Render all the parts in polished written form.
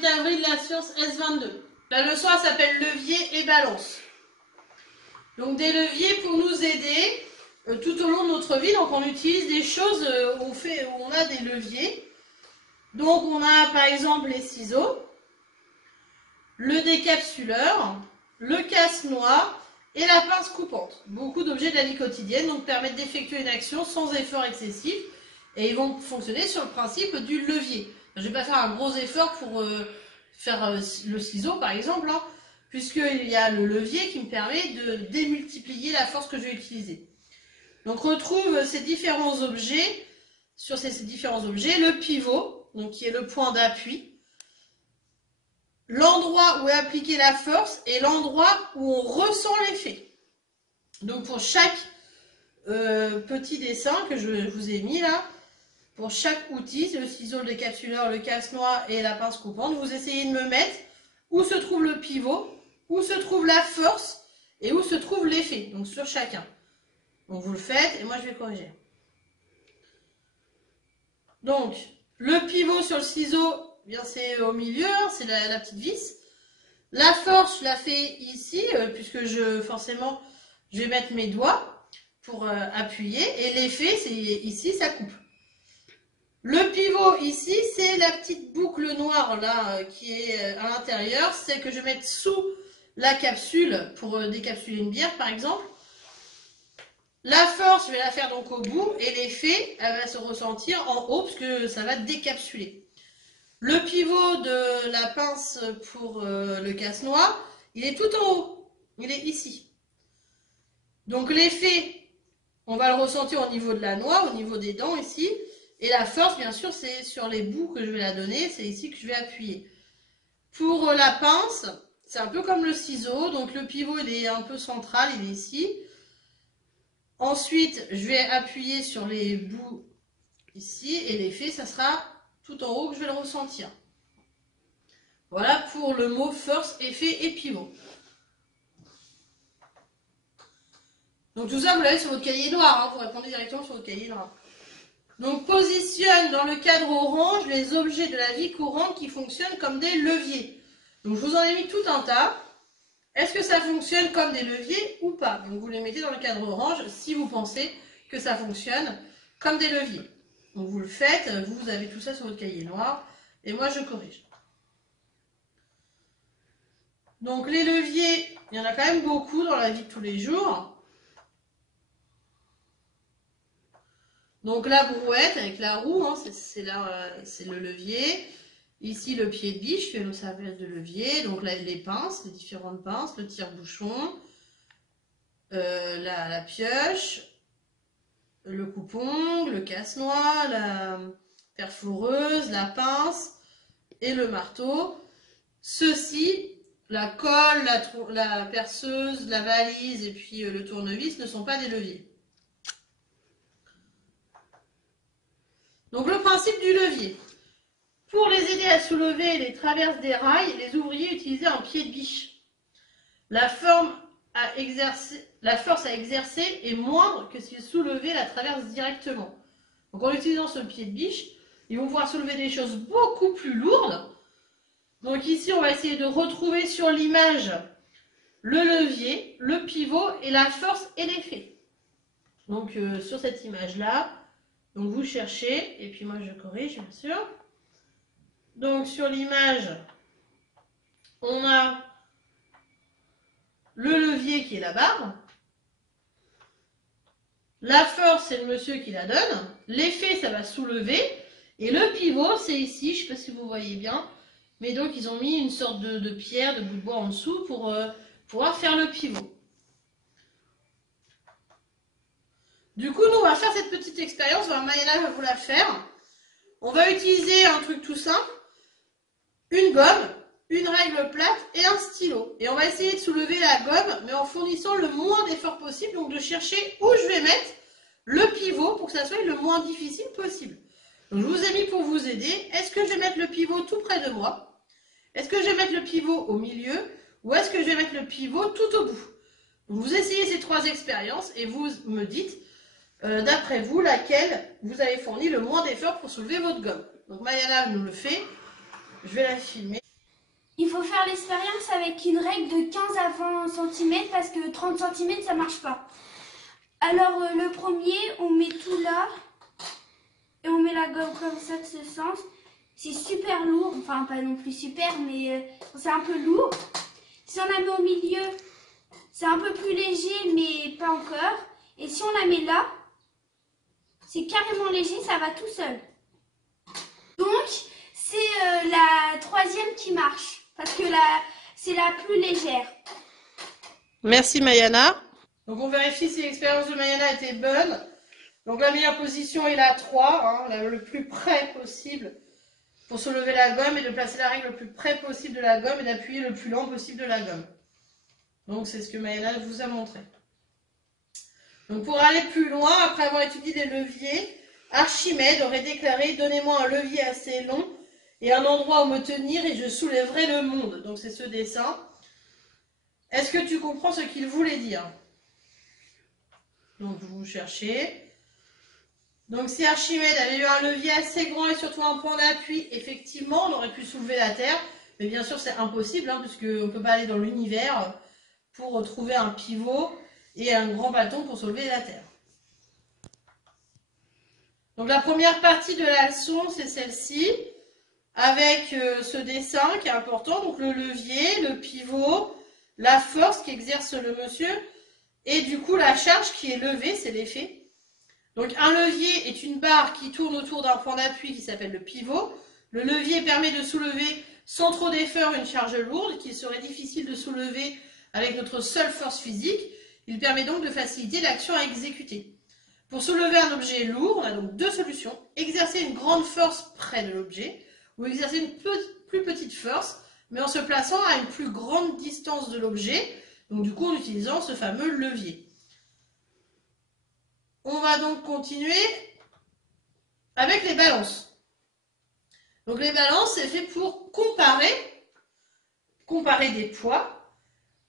D'avril, la science S22. La leçon s'appelle levier et balance. Donc des leviers pour nous aider tout au long de notre vie. Donc on utilise des choses où on a des leviers. Donc on a par exemple les ciseaux, le décapsuleur, le casse-noix et la pince coupante. Beaucoup d'objets de la vie quotidienne donc permettent d'effectuer une action sans effort excessif et ils vont fonctionner sur le principe du levier. Je ne vais pas faire un gros effort pour faire le ciseau par exemple, hein, puisqu'il y a le levier qui me permet de démultiplier la force que je vais utiliser. Donc retrouve ces différents objets, sur ces différents objets, le pivot, donc qui est le point d'appui, l'endroit où est appliquée la force et l'endroit où on ressent l'effet. Donc pour chaque petit dessin que je vous ai mis là, pour chaque outil, le ciseau, le décapsuleur, le casse-noix et la pince coupante, vous essayez de me mettre où se trouve le pivot, où se trouve la force et où se trouve l'effet, donc sur chacun. Donc vous le faites et moi je vais corriger. Donc le pivot sur le ciseau, bien c'est au milieu, hein, c'est la petite vis. La force, je la fais ici, puisque forcément je vais mettre mes doigts pour appuyer. Et l'effet, c'est ici, ça coupe. Le pivot ici, c'est la petite boucle noire là qui est à l'intérieur, celle que je vais mettre sous la capsule pour décapsuler une bière par exemple. La force, je vais la faire donc au bout et l'effet, elle va se ressentir en haut parce que ça va décapsuler. Le pivot de la pince pour le casse-noix, il est tout en haut, il est ici. Donc l'effet, on va le ressentir au niveau de la noix, au niveau des dents ici. Et la force, bien sûr, c'est sur les bouts que je vais la donner, c'est ici que je vais appuyer. Pour la pince, c'est un peu comme le ciseau, donc le pivot il est un peu central, il est ici. Ensuite, je vais appuyer sur les bouts ici, et l'effet, ça sera tout en haut que je vais le ressentir. Voilà pour le mot force, effet et pivot. Donc tout ça, vous l'avez sur votre cahier noir, hein, vous répondez directement sur votre cahier noir. Donc positionne dans le cadre orange les objets de la vie courante qui fonctionnent comme des leviers. Donc je vous en ai mis tout un tas. Est-ce que ça fonctionne comme des leviers ou pas? Donc vous les mettez dans le cadre orange si vous pensez que ça fonctionne comme des leviers. Donc vous le faites, vous avez tout ça sur votre cahier noir et moi je corrige. Donc les leviers, il y en a quand même beaucoup dans la vie de tous les jours. Donc la brouette avec la roue, hein, c'est le levier. Ici le pied de biche, qui va nous servir de levier. Donc là, les pinces, les différentes pinces, le tire-bouchon, la pioche, le coupe-ongle, le casse-noix, la perforeuse, la pince et le marteau. Ceux-ci, la colle, la perceuse, la valise et puis le tournevis ne sont pas des leviers. Donc le principe du levier. Pour les aider à soulever les traverses des rails, les ouvriers utilisaient un pied de biche. La force à exercer est moindre que s'ils soulevaient la traverse directement. Donc en utilisant ce pied de biche, ils vont pouvoir soulever des choses beaucoup plus lourdes. Donc ici, on va essayer de retrouver sur l'image le levier, le pivot et la force et l'effet. Donc sur cette image-là, donc vous cherchez, et puis moi je corrige bien sûr. Donc sur l'image, on a le levier qui est la barre. La force, c'est le monsieur qui la donne. L'effet, ça va soulever. Et le pivot, c'est ici, je ne sais pas si vous voyez bien. Mais donc ils ont mis une sorte de pierre, de bout de bois en dessous pour pouvoir faire le pivot. Du coup, nous, on va faire cette petite expérience. Maïla va vous la faire. On va utiliser un truc tout simple. Une gomme, une règle plate et un stylo. Et on va essayer de soulever la gomme, mais en fournissant le moins d'effort possible. Donc de chercher où je vais mettre le pivot pour que ça soit le moins difficile possible. Donc je vous ai mis pour vous aider. Est-ce que je vais mettre le pivot tout près de moi? Est-ce que je vais mettre le pivot au milieu? Ou est-ce que je vais mettre le pivot tout au bout? Donc vous essayez ces trois expériences et vous me dites, d'après vous, laquelle vous avez fourni le moins d'effort pour soulever votre gomme. Donc Mayana nous le fait. Je vais la filmer. Il faut faire l'expérience avec une règle de 15 à 20 cm parce que 30 cm ça marche pas. Alors le premier, on met tout là et on met la gomme comme ça de ce sens. C'est super lourd, enfin pas non plus super mais c'est un peu lourd. Si on la met au milieu, c'est un peu plus léger mais pas encore. Et si on la met là, c'est carrément léger, ça va tout seul. Donc c'est la troisième qui marche. Parce que c'est la plus légère. Merci Mayana. Donc on vérifie si l'expérience de Mayana était bonne. Donc la meilleure position est la 3, hein, le plus près possible pour soulever la gomme et de placer la règle le plus près possible de la gomme et d'appuyer le plus lent possible de la gomme. Donc c'est ce que Mayana vous a montré. Donc pour aller plus loin, après avoir étudié les leviers, Archimède aurait déclaré « Donnez-moi un levier assez long et un endroit où me tenir et je soulèverai le monde ». Donc c'est ce dessin. Est-ce que tu comprends ce qu'il voulait dire? Donc vous cherchez. Donc si Archimède avait eu un levier assez grand et surtout un point d'appui, effectivement on aurait pu soulever la Terre. Mais bien sûr c'est impossible, hein, puisqu'on ne peut pas aller dans l'univers pour trouver un pivot et un grand bâton pour soulever la Terre. Donc la première partie de la leçon c'est celle-ci. Avec ce dessin qui est important, donc le levier, le pivot, la force qu'exerce le monsieur, et du coup la charge qui est levée, c'est l'effet. Donc un levier est une barre qui tourne autour d'un point d'appui qui s'appelle le pivot. Le levier permet de soulever sans trop d'effort une charge lourde, qu'il serait difficile de soulever avec notre seule force physique. Il permet donc de faciliter l'action à exécuter. Pour soulever un objet lourd, on a donc deux solutions. Exercer une grande force près de l'objet, ou exercer une plus petite force, mais en se plaçant à une plus grande distance de l'objet, donc du coup en utilisant ce fameux levier. On va donc continuer avec les balances. Donc les balances, c'est fait pour comparer des poids.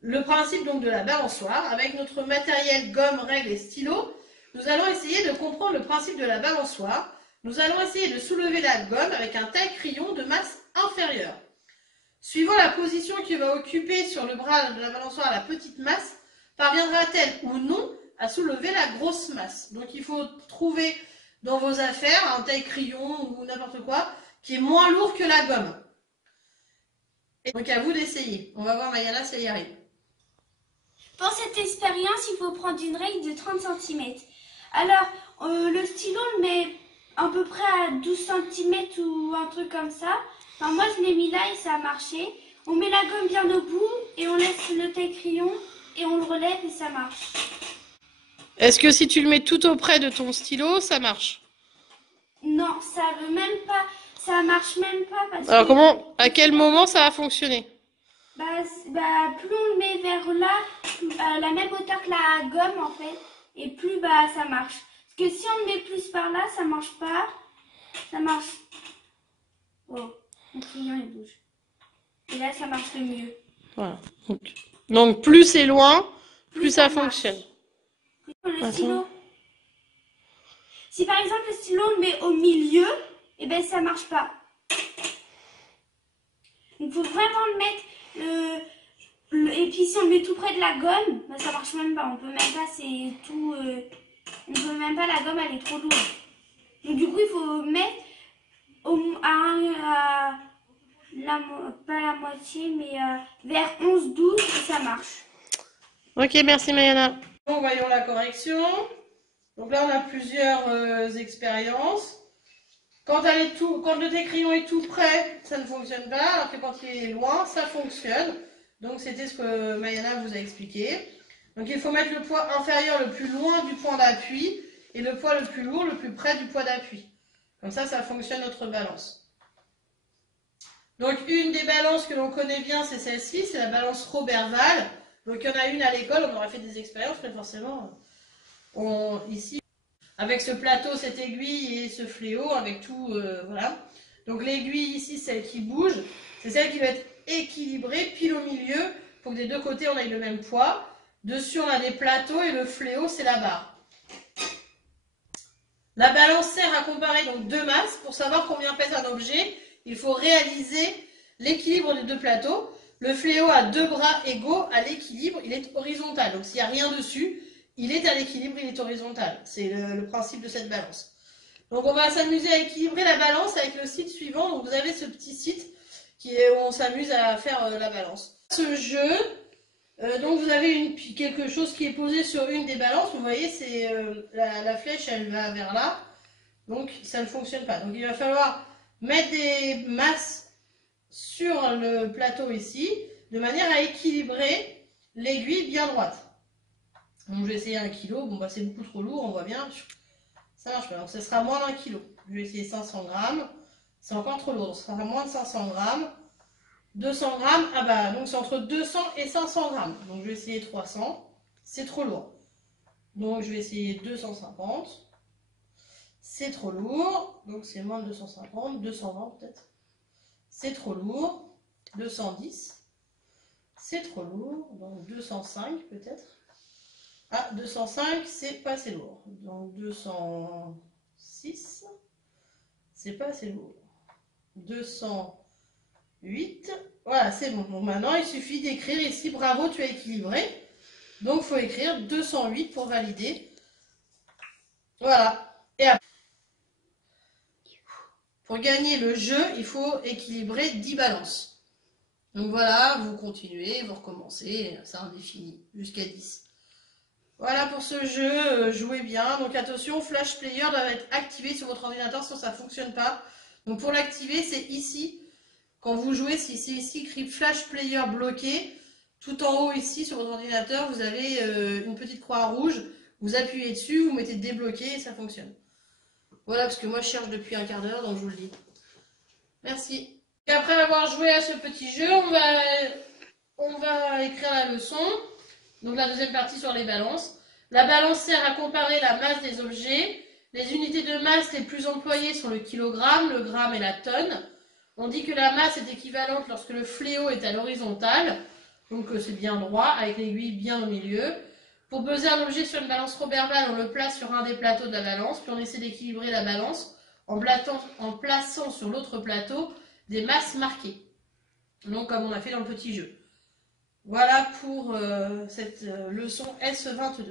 Le principe donc de la balançoire, avec notre matériel gomme, règle et stylo, nous allons essayer de comprendre le principe de la balançoire. Nous allons essayer de soulever la gomme avec un taille-crayon de masse inférieure. Suivant la position qui va occuper sur le bras de la balançoire la petite masse, parviendra-t-elle ou non à soulever la grosse masse? Donc il faut trouver dans vos affaires un taille-crayon ou n'importe quoi qui est moins lourd que la gomme. Et donc à vous d'essayer. On va voir Mayana si elle y arrive. Pour cette expérience, il faut prendre une règle de 30 cm. Alors, le stylo, on le met à peu près à 12 cm ou un truc comme ça. Enfin, moi, je l'ai mis là et ça a marché. On met la gomme bien au bout et on laisse le taille-crayon et on le relève et ça marche. Est-ce que si tu le mets tout auprès de ton stylo, ça marche? Non, ça veut même pas, ça marche même pas parce Alors que... à quel moment ça va fonctionner? Plus on le met vers là, à la même hauteur que la gomme en fait, et plus ça marche. Parce que si on le met plus par là, ça marche pas. Ça marche. Oh, mon crayon il bouge. Et là, ça marche le mieux. Voilà. Donc plus c'est loin, plus ça fonctionne. Le stylo. Si par exemple le stylo on le met au milieu, et ben ça marche pas. Il faut vraiment le mettre. Et puis si on le met tout près de la gomme, ça marche même pas. On peut même pas, c'est tout. On peut même pas, la gomme elle est trop lourde. Donc du coup il faut mettre pas la moitié, mais vers 11-12 et ça marche. Ok, merci Mayana. Bon, voyons la correction. Donc là on a plusieurs expériences. Quand le décrayon est tout près, ça ne fonctionne pas, alors que quand il est loin, ça fonctionne. Donc c'était ce que Mayana vous a expliqué. Donc il faut mettre le poids inférieur le plus loin du point d'appui et le poids le plus lourd le plus près du poids d'appui. Comme ça fonctionne notre balance. Donc une des balances que l'on connaît bien, c'est celle-ci, c'est la balance Roberval. Donc il y en a une à l'école, on aurait fait des expériences, mais forcément, ici, avec ce plateau, cette aiguille et ce fléau, avec tout, voilà. Donc l'aiguille ici, celle qui bouge, c'est celle qui va être équilibrée pile au milieu pour que des deux côtés on ait le même poids. Dessus on a des plateaux et le fléau c'est la barre. La balance sert à comparer donc deux masses. Pour savoir combien pèse un objet, il faut réaliser l'équilibre des deux plateaux. Le fléau a deux bras égaux à l'équilibre, il est horizontal. Donc s'il n'y a rien dessus, il est à l'équilibre, il est horizontal. C'est le principe de cette balance. Donc on va s'amuser à équilibrer la balance avec le site suivant. Donc vous avez ce petit site où on s'amuse à faire la balance. Ce jeu, donc vous avez quelque chose qui est posé sur une des balances. Vous voyez, c'est la flèche, elle va vers là. Donc ça ne fonctionne pas. Donc il va falloir mettre des masses sur le plateau ici, de manière à équilibrer l'aiguille bien droite. Donc je vais essayer 1 kg. Bon bah c'est beaucoup trop lourd, on voit bien. Ça marche pas. Donc ce sera moins d'1 kg. Je vais essayer 500 grammes. C'est encore trop lourd. Ce sera moins de 500 grammes. 200 grammes. Ah bah donc c'est entre 200 et 500 grammes. Donc je vais essayer 300. C'est trop lourd. Donc je vais essayer 250. C'est trop lourd. Donc c'est moins de 250. 220 peut-être. C'est trop lourd. 210. C'est trop lourd. Donc 205 peut-être. Ah, 205, c'est pas assez lourd. Donc 206, c'est pas assez lourd. 208, voilà, c'est bon. Donc maintenant, il suffit d'écrire ici, bravo, tu as équilibré. Donc il faut écrire 208 pour valider. Voilà. Et après, pour gagner le jeu, il faut équilibrer 10 balances. Donc voilà, vous continuez, vous recommencez, c'est indéfini, jusqu'à 10. Voilà pour ce jeu, jouez bien. Donc attention, Flash Player doit être activé sur votre ordinateur, sinon ça ne fonctionne pas. Donc pour l'activer, c'est ici. Quand vous jouez, c'est ici écrit Flash Player bloqué. Tout en haut ici sur votre ordinateur, vous avez une petite croix rouge. Vous appuyez dessus, vous mettez débloqué et ça fonctionne. Voilà, parce que moi je cherche depuis un quart d'heure, donc je vous le dis. Merci. Et après avoir joué à ce petit jeu, on va écrire la leçon. Donc la deuxième partie sur les balances. La balance sert à comparer la masse des objets. Les unités de masse les plus employées sont le kilogramme, le gramme et la tonne. On dit que la masse est équivalente lorsque le fléau est à l'horizontale. Donc c'est bien droit, avec l'aiguille bien au milieu. Pour peser un objet sur une balance Roberval, on le place sur un des plateaux de la balance, puis on essaie d'équilibrer la balance en plaçant sur l'autre plateau des masses marquées. Donc comme on a fait dans le petit jeu. Voilà pour cette leçon S22.